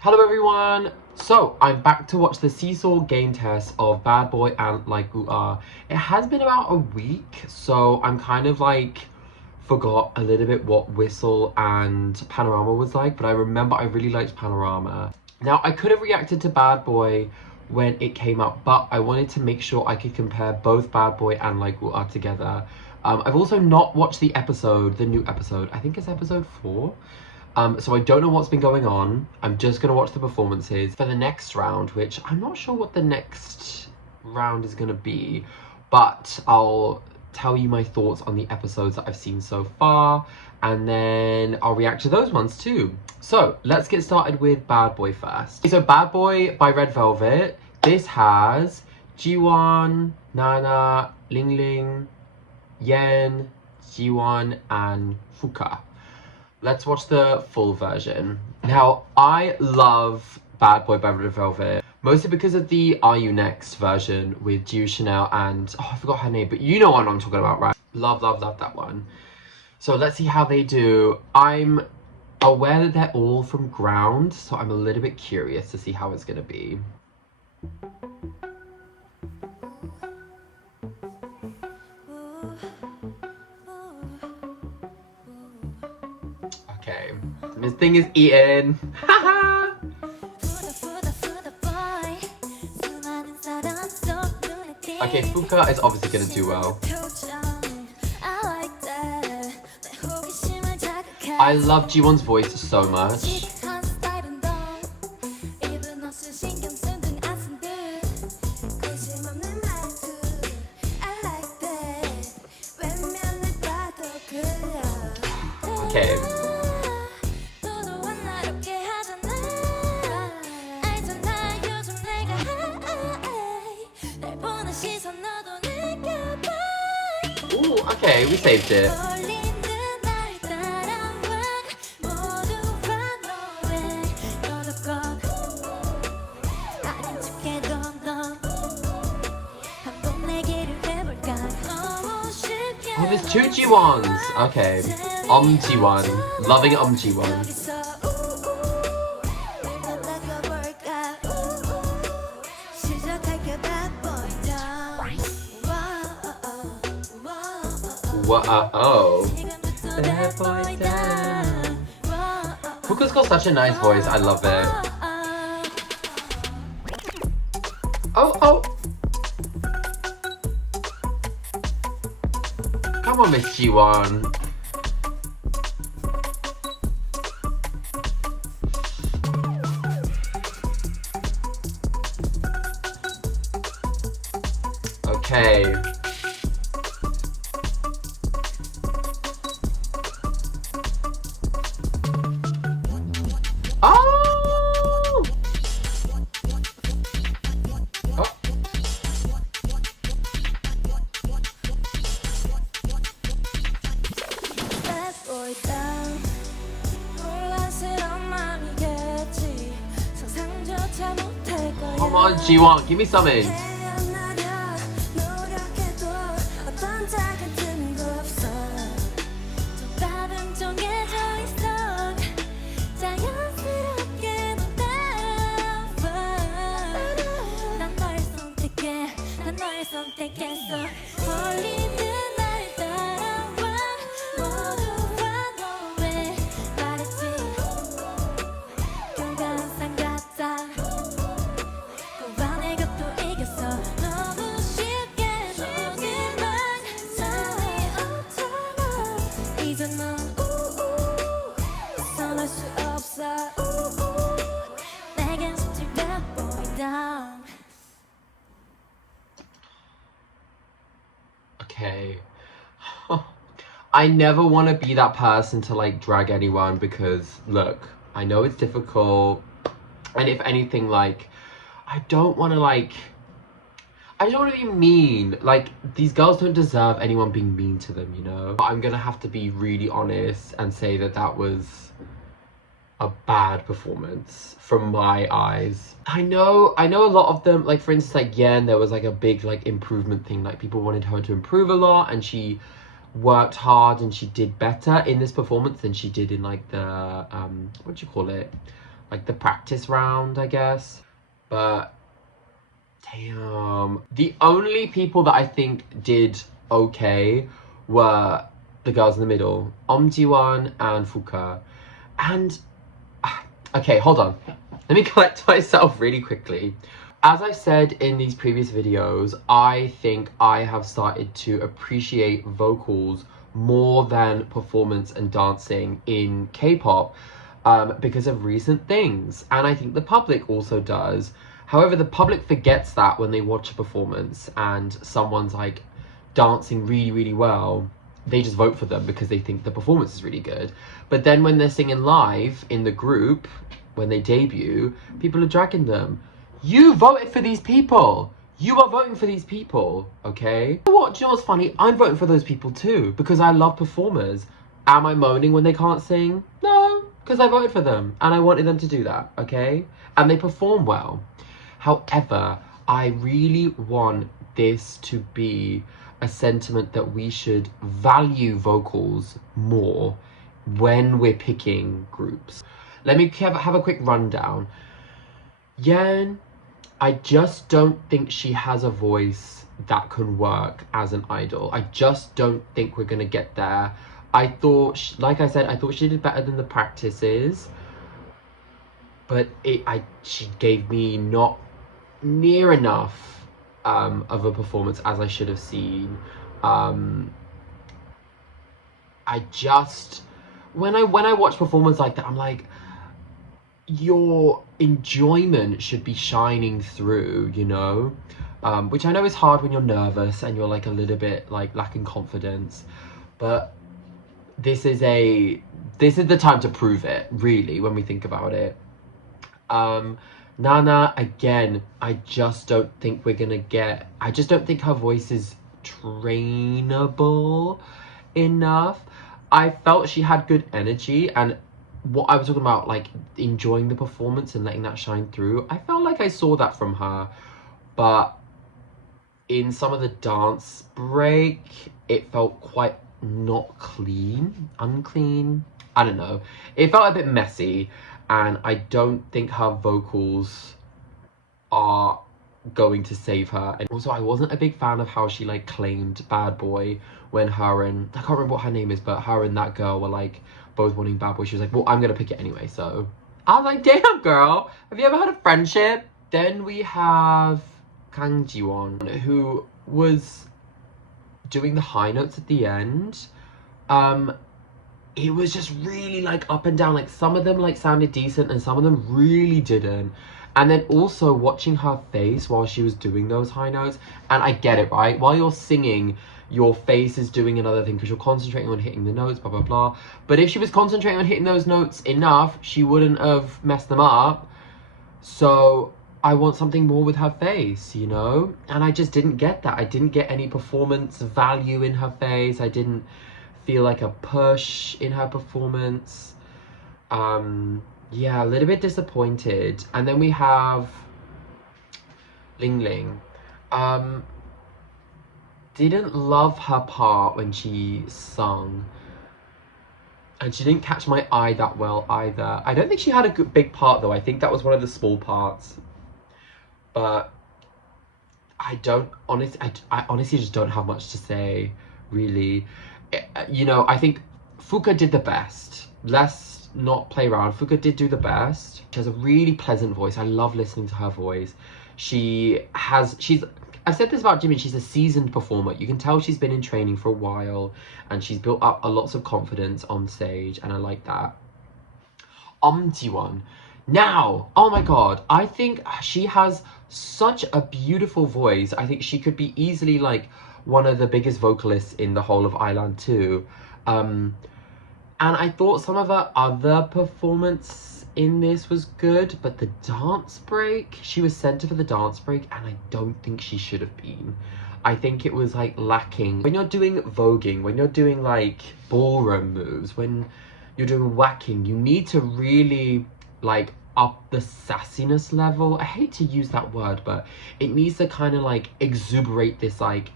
Hello everyone! So, I'm back to watch the SeeSaw Game test of Bad Boy and Like Ooh-Ahh. It has been about a week, so I'm kind of like forgot a little bit what Whistle and Panorama was like, but I remember I really liked Panorama. Now, I could have reacted to Bad Boy when it came out, but I wanted to make sure I could compare both Bad Boy and Like Ooh-Ahh together. I've also not watched the new episode. I think it's episode 4. So I don't know what's been going on. I'm just going to watch the performances for the next round, which I'm not sure what the next round is going to be, but I'll tell you my thoughts on the episodes that I've seen so far, and then I'll react to those ones too. So let's get started with Bad Boy first. So Bad Boy by Red Velvet. This has Jiwon, Nana, Ling Ling, Yen, Jiwon, and Fuka. Let's watch the full version. Now, I love Bad Boy by Red Velvet, mostly because of the Are You Next version with Jiu Chanel and, oh, I forgot her name, but you know what I'm talking about, right? Love, love, love that one. So let's see how they do. I'm aware that they're all from Ground, so I'm a little bit curious to see how it's gonna be. Okay, this thing is eaten. Okay, Fuka is obviously gonna do well. I love Jiwon's voice so much. Okay. Ooh, okay, we saved it. Oh, there's two G1s. Okay. G1. Loving G1. Whoa. Fuka's got such a nice voice. I love it. Oh. Come on, Miss G1. Okay. Oh! Come on, G1, give me something. Okay. I never want to be that person to like drag anyone because look, I know it's difficult, and if anything, like I don't want to be mean. Like, these girls don't deserve anyone being mean to them, you know? I'm gonna have to be really honest and say that that was a bad performance from my eyes. I know a lot of them, like for instance, like Yen, there was like a big like improvement thing, like people wanted her to improve a lot, and she worked hard and she did better in this performance than she did in like the what do you call it, like the practice round, I guess. But damn, the only people that I think did okay were the girls in the middle, Omjiwon and Fuka. And okay, hold on. Let me collect myself really quickly. As I said in these previous videos, I think I have started to appreciate vocals more than performance and dancing in K-pop because of recent things. And I think the public also does. However, the public forgets that when they watch a performance and someone's like dancing really, really well, they just vote for them because they think the performance is really good. But then when they're singing live in the group, when they debut, people are dragging them. You voted for these people. You are voting for these people, okay? You know what? Do you know what's funny? I'm voting for those people too because I love performers. Am I moaning when they can't sing? No, because I voted for them and I wanted them to do that, okay? And they perform well. However, I really want this to be a sentiment that we should value vocals more when we're picking groups. Let me have a quick rundown. Yeon, I just don't think she has a voice that can work as an idol. I just don't think we're gonna get there. I thought, like I said, I thought she did better than the practices, but she gave me not near enough of a performance as I should have seen. I just, when I watch performance like that, I'm like, your enjoyment should be shining through, you know? Which I know is hard when you're nervous and you're like a little bit like lacking confidence, but this is the time to prove it, really, when we think about it. Nana, again, I just don't think we're gonna get, I just don't think her voice is trainable enough. I felt she had good energy, and what I was talking about, like enjoying the performance and letting that shine through, I felt like I saw that from her. But in some of the dance break, it felt quite not clean, unclean. I don't know. It felt a bit messy, and I don't think her vocals are going to save her. And also, I wasn't a big fan of how she like claimed Bad Boy when her and, I can't remember what her name is, but her and that girl were like both wanting Bad Boy. She was like, well, I'm gonna pick it anyway. So I was like, damn girl, have you ever had a friendship? Then we have Kang Ji-won, who was doing the high notes at the end. It was just really like up and down. Like some of them like sounded decent and some of them really didn't. And then also watching her face while she was doing those high notes, and I get it, right? While you're singing, your face is doing another thing because you're concentrating on hitting the notes, blah, blah, blah. But if she was concentrating on hitting those notes enough, she wouldn't have messed them up. So I want something more with her face, you know? And I just didn't get that. I didn't get any performance value in her face. I didn't feel like a push in her performance. Yeah, a little bit disappointed. And then we have Ling Ling. Didn't love her part when she sung. And she didn't catch my eye that well either. I don't think she had a good big part though. I think that was one of the small parts. But I honestly just don't have much to say, really. You know, I think Fuka did the best. Let's not play around. Fuka did do the best. She has a really pleasant voice. I love listening to her voice. I've said this about Jimin, she's a seasoned performer. You can tell she's been in training for a while and she's built up a lots of confidence on stage, and I like that. Ji-won. Now, oh my god, I think she has such a beautiful voice. I think she could be easily like one of the biggest vocalists in the whole of I-LAND2. And I thought some of her other performance in this was good, but the dance break, she was center for the dance break, and I don't think she should have been. I think it was like lacking. When you're doing voguing, when you're doing like ballroom moves, when you're doing whacking, you need to really like up the sassiness level. I hate to use that word, but it needs to kind of like exuberate this like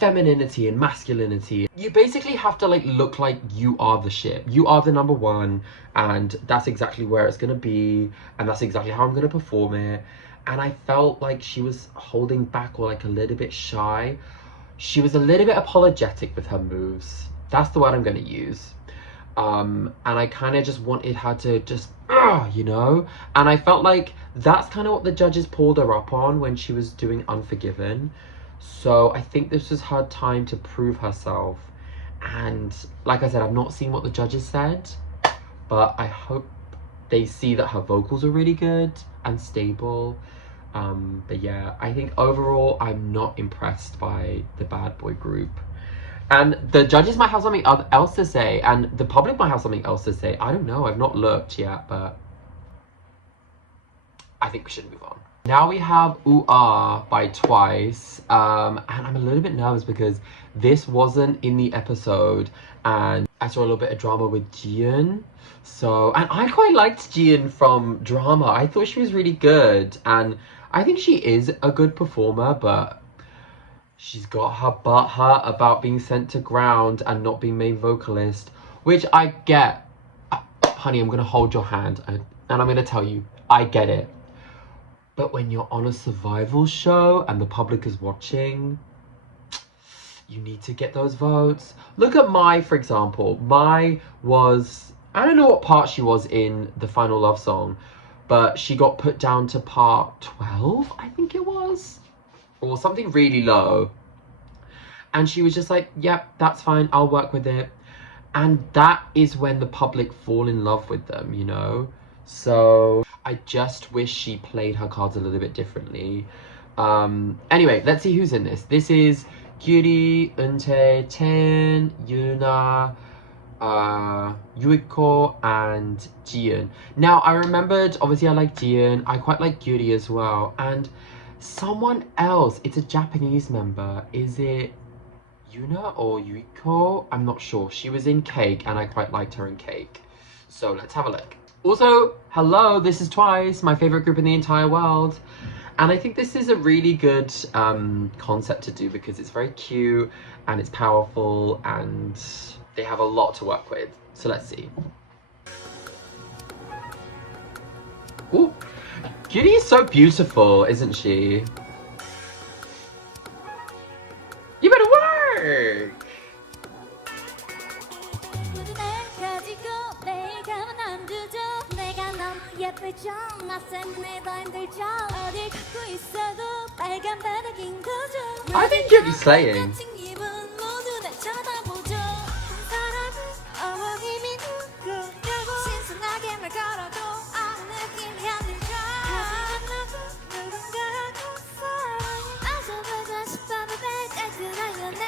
femininity and masculinity. You basically have to like look like you are the ship. You are the number one, and that's exactly where it's gonna be, and that's exactly how I'm gonna perform it. And I felt like she was holding back or like a little bit shy. She was a little bit apologetic with her moves. That's the word I'm gonna use. And I kind of just wanted her to just, you know? And I felt like that's kind of what the judges pulled her up on when she was doing Unforgiven. So I think this was her time to prove herself. And like I said, I've not seen what the judges said, but I hope they see that her vocals are really good and stable. But yeah, I think overall, I'm not impressed by the Bad Boy group. And the judges might have something else to say, and the public might have something else to say. I don't know, I've not looked yet, but I think we should move on. Now we have Ooh-Ahh by Twice, and I'm a little bit nervous because this wasn't in the episode, and I saw a little bit of drama with Jiyeon. So, and I quite liked Jiyeon from drama. I thought she was really good, and I think she is a good performer, but she's got her butt hurt about being sent to ground and not being main vocalist, which I get. Honey, I'm going to hold your hand and I'm going to tell you, I get it. But when you're on a survival show and the public is watching, you need to get those votes. Look at Mai, for example. Mai was, I don't know what part she was in the final love song, but she got put down to part 12, I think it was. Or something really low. And she was just like, yep, that's fine, I'll work with it. And that is when the public fall in love with them, you know? So I just wish she played her cards a little bit differently. Anyway, let's see who's in this. This is Gyuri, Euntae, Chen, Yuna, Yuiko, and Jiyeon. Now, I remembered, obviously I like Jiyeon. I quite like Gyuri as well. And someone else, it's a Japanese member. Is it Yuna or Yuiko? I'm not sure. She was in Cake and I quite liked her in Cake. So let's have a look. Also, hello, this is Twice, my favorite group in the entire world. And I think this is a really good concept to do because it's very cute and it's powerful and they have a lot to work with. So let's see. Ooh. Gyuri is so beautiful, isn't she? You better work! I think Gyuri's slaying.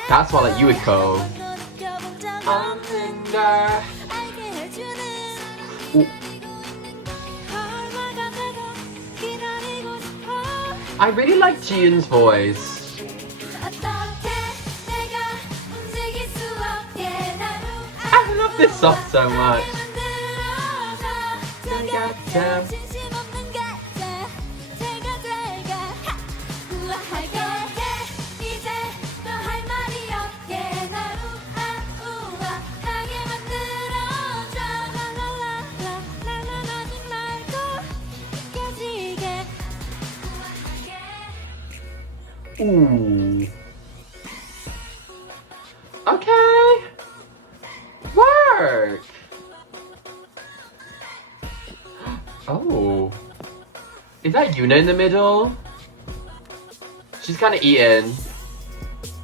That's why I like Yuiko. Ooh. I really like Jiyeon's voice. I love this song so much. Ooh. Okay. Work. Oh. Is that Yuna in the middle? She's kind of eating.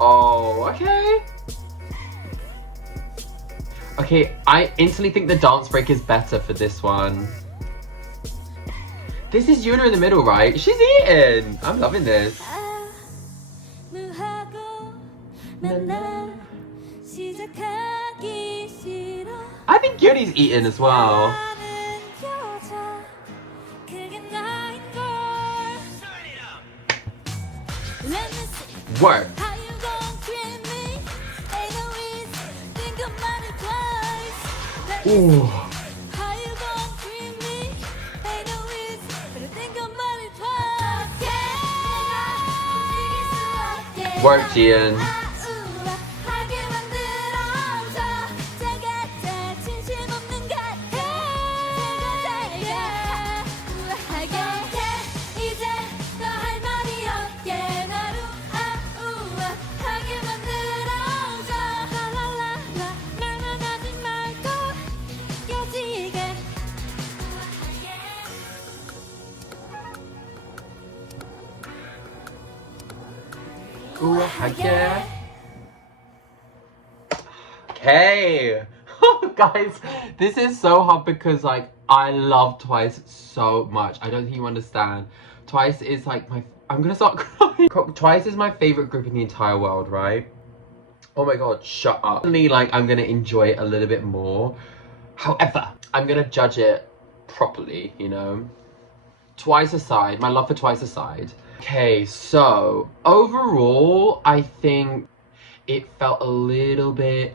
Oh, okay. Okay, I instantly think the dance break is better for this one. This is Yuna in the middle, right? She's eating. I'm loving this. I think Gyuri's eating as well. Work. Ooh. Work, Jiyeon. Ooh-Ahh, yeah. Okay. Guys, this is so hard because like I love Twice so much. I don't think you understand. Twice is like I'm gonna start crying. Twice is my favorite group in the entire world, right? Oh my god, shut up. Like I'm gonna enjoy it a little bit more. However, I'm gonna judge it properly, you know? Twice aside, my love for Twice aside. Okay, so overall, I think it felt a little bit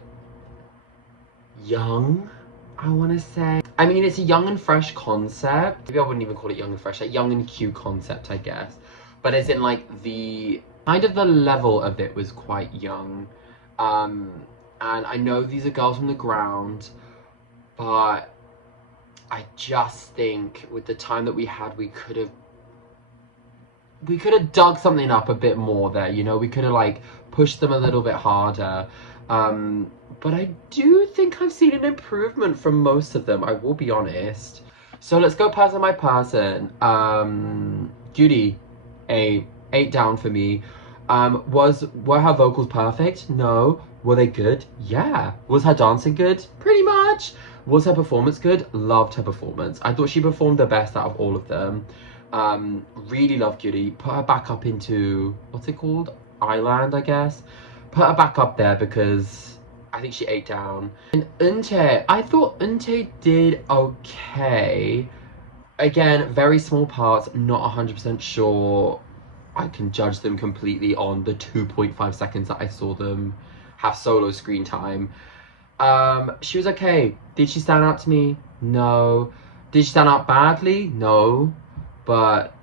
young, I want to say. I mean, it's a young and fresh concept. Maybe I wouldn't even call it young and fresh, like young and cute concept, I guess. But as in like the kind of the level of it was quite young. And I know these are girls from the ground, but I just think with the time that we had, we could have dug something up a bit more there, you know? We could have like pushed them a little bit harder. But I do think I've seen an improvement from most of them, I will be honest. So let's go person by person. Judy, 8 down for me. Were her vocals perfect? No. Were they good? Yeah. Was her dancing good? Pretty much. Was her performance good? Loved her performance. I thought she performed the best out of all of them. Really loved Judy. Put her back up into, what's it called? I-LAND, I guess. Put her back up there because I think she 8 down. And Unche, I thought Unche did okay. Again, very small parts, not 100% sure I can judge them completely on the 2.5 seconds that I saw them have solo screen time. She was okay. Did she stand out to me? No. Did she stand out badly? No. But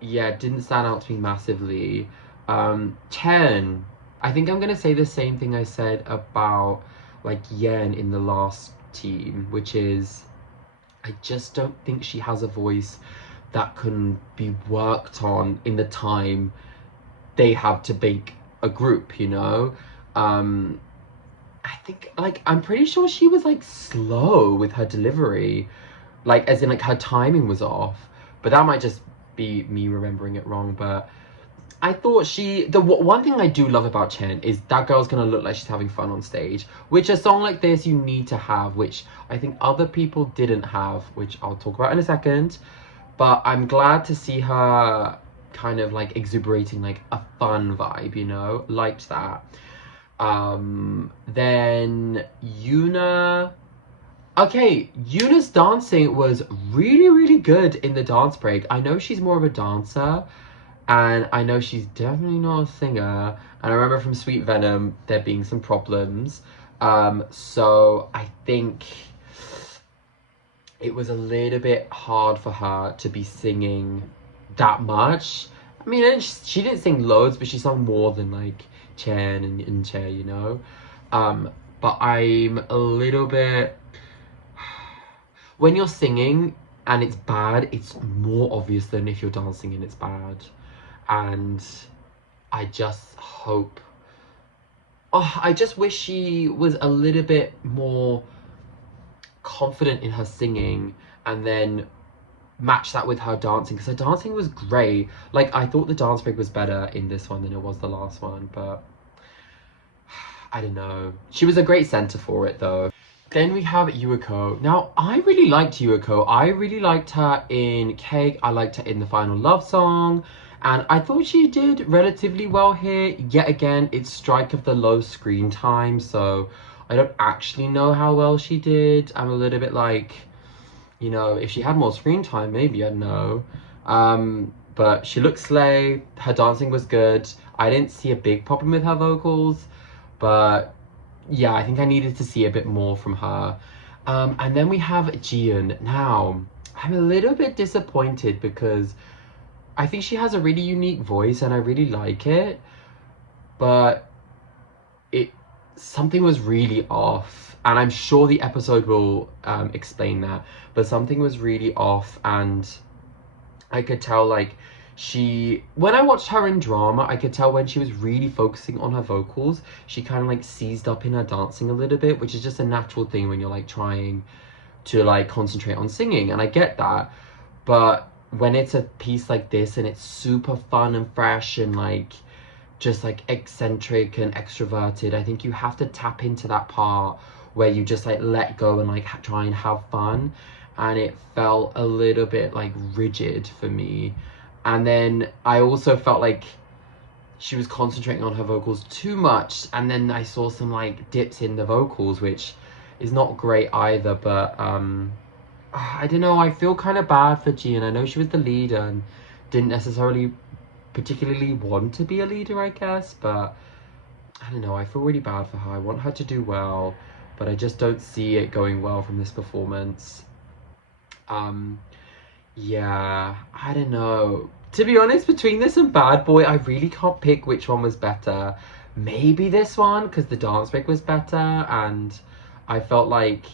yeah, didn't stand out to me massively. 10. I think I'm gonna say the same thing I said about like Yen in the last team, which is I just don't think she has a voice that can be worked on in the time they have to make a group, you know? I think, like, I'm pretty sure she was, like, slow with her delivery. Like, as in, like, her timing was off. But that might just be me remembering it wrong, but I thought one thing I do love about Chen is that girl's gonna look like she's having fun on stage, which a song like this you need to have, which I think other people didn't have, which I'll talk about in a second. But I'm glad to see her kind of like exuberating like a fun vibe, you know? Liked that. Then Yuna. Okay, Yuna's dancing was really, really good in the dance break. I know she's more of a dancer, and I know she's definitely not a singer. And I remember from Sweet Venom there being some problems. So I think it was a little bit hard for her to be singing that much. I mean, she didn't sing loads, but she sung more than like Chen and Che, you know? But I'm a little bit... When you're singing and it's bad, it's more obvious than if you're dancing and it's bad. And I just hope... Oh, I just wish she was a little bit more confident in her singing and then match that with her dancing, because her dancing was great. Like, I thought the dance break was better in this one than it was the last one, but I don't know. She was a great center for it though. Then we have Yuiko. Now, I really liked Yuiko. I really liked her in Cake. I liked her in the final love song. And I thought she did relatively well here. Yet again, it's strike of the low screen time, so I don't actually know how well she did. I'm a little bit like, you know, if she had more screen time, maybe, I don't know. But she looked slay. Her dancing was good. I didn't see a big problem with her vocals, but yeah, I think I needed to see a bit more from her. And then we have Jiyeon. Now, I'm a little bit disappointed because I think she has a really unique voice and I really like it, but something was really off, and I'm sure the episode will explain that, but something was really off, and I could tell like when I watched her in drama, I could tell when she was really focusing on her vocals, she kind of like seized up in her dancing a little bit, which is just a natural thing when you're like trying to like concentrate on singing, and I get that. But when it's a piece like this and it's super fun and fresh and like just like eccentric and extroverted. I think you have to tap into that part where you just like let go and like try and have fun, and it felt a little bit like rigid for me. And then I also felt like she was concentrating on her vocals too much, and then I saw some like dips in the vocals, which is not great either. But I don't know, I feel kind of bad for G, and I know she was the leader and didn't necessarily particularly want to be a leader, I guess, but I don't know, I feel really bad for her. I want her to do well, but I just don't see it going well from this performance. Yeah, I don't know. To be honest, between this and Bad Boy, I really can't pick which one was better. Maybe this one, because the dance break was better, and I felt like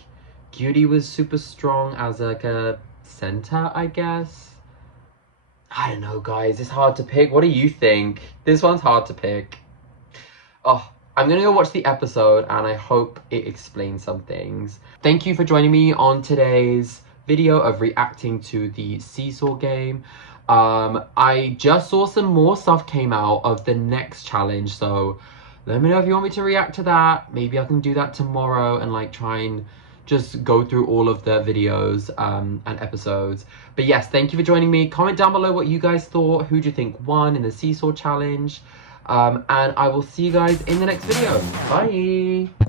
Cutie was super strong as like a center, I guess. I don't know, guys. It's hard to pick. What do you think? This one's hard to pick. Oh, I'm gonna go watch the episode, and I hope it explains some things. Thank you for joining me on today's video of reacting to the SeeSaw game. I just saw some more stuff came out of the next challenge, so let me know if you want me to react to that. Maybe I can do that tomorrow and like try and just go through all of the videos and episodes. But yes, thank you for joining me. Comment down below what you guys thought. Who do you think won in the SeeSaw challenge? And I will see you guys in the next video. Bye!